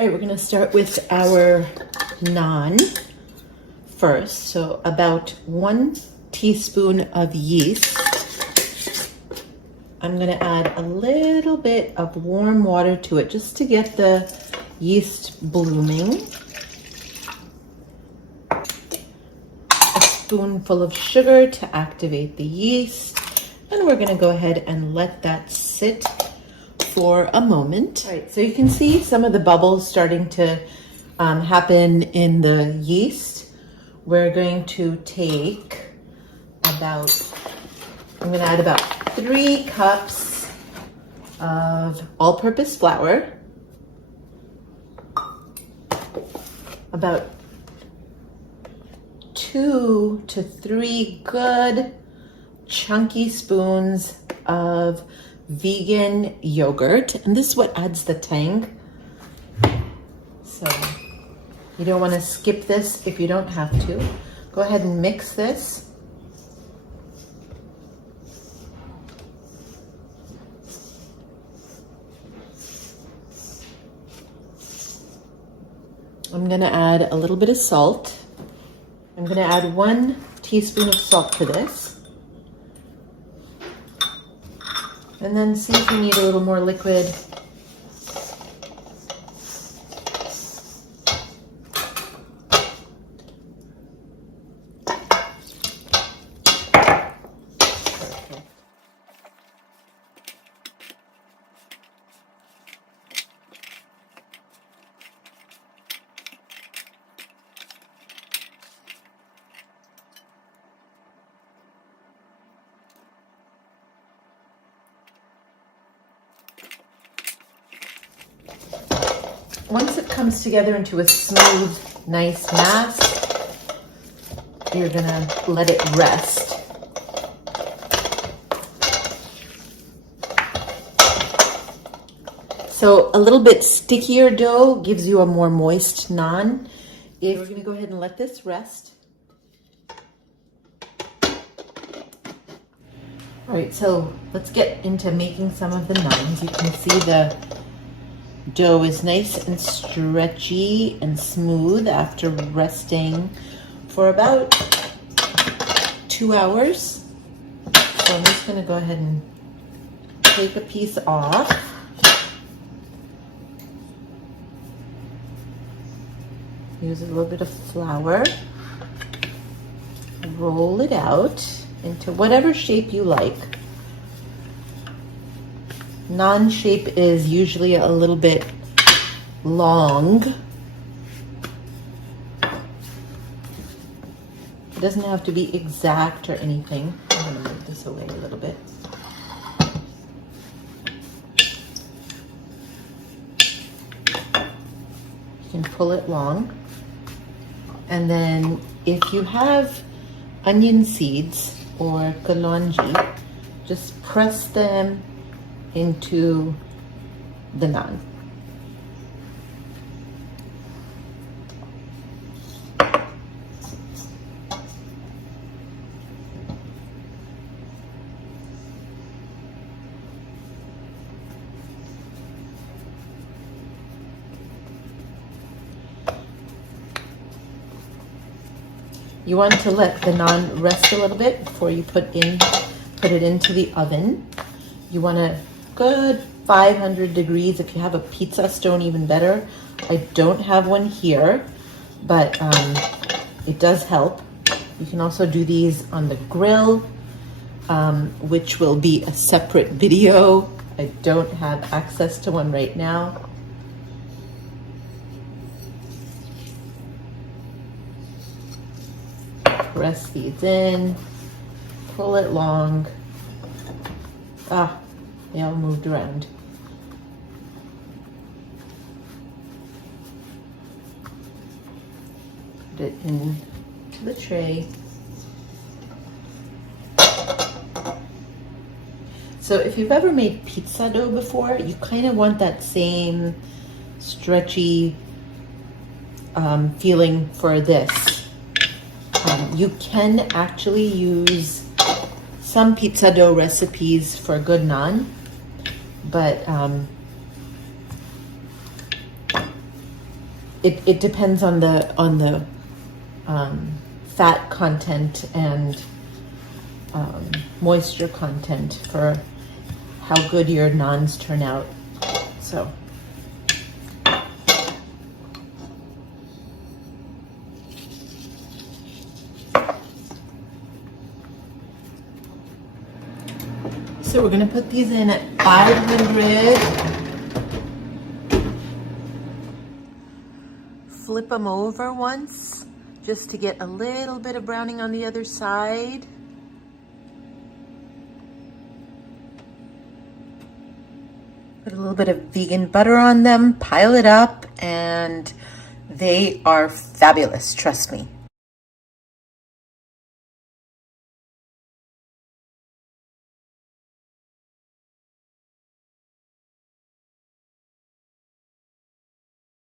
All right, we're gonna start with our naan first. So about 1 teaspoon of yeast. I'm gonna add a little bit of warm water to it just to get the yeast blooming. A spoonful of sugar to activate the yeast. And we're gonna go ahead and let that sit for a moment. All right, so you can see some of the bubbles starting to happen in the yeast. We're going to take I'm gonna add about 3 cups of all-purpose flour, about 2 to 3 good chunky spoons of vegan yogurt, and this is what adds the tang. So you don't want to skip this if you don't have to. Go ahead and mix this. I'm going to add a little bit of salt. I'm going to add 1 teaspoon of salt to this. And then see if you need a little more liquid. Once it comes together into a smooth, nice mass, you're gonna let it rest. So a little bit stickier dough gives you a more moist naan. We're gonna go ahead and let this rest. All right, so let's get into making some of the naans. You can see the dough is nice and stretchy and smooth after resting for about 2 hours. So I'm just gonna go ahead and take a piece off. Use a little bit of flour. Roll it out into whatever shape you like. Naan shape is usually a little bit long. It doesn't have to be exact or anything. I'm gonna move this away a little bit. You can pull it long. And then if you have onion seeds or kalonji, just press them into the naan. You want to let the naan rest a little bit before you put it into the oven. You want a good 500 degrees. If you have a pizza stone, even better. I don't have one here, but it does help. You can also do these on the grill, which will be a separate video. I don't have access to one right now. Press these in, pull it long. They all moved around. Put it into the tray. So if you've ever made pizza dough before, you kind of want that same stretchy feeling for this. You can actually use some pizza dough recipes for good naan, but it depends on the fat content and moisture content for how good your naans turn out. So we're gonna put these in at 500. Flip them over once, just to get a little bit of browning on the other side. Put a little bit of vegan butter on them, pile it up, and they are fabulous, trust me.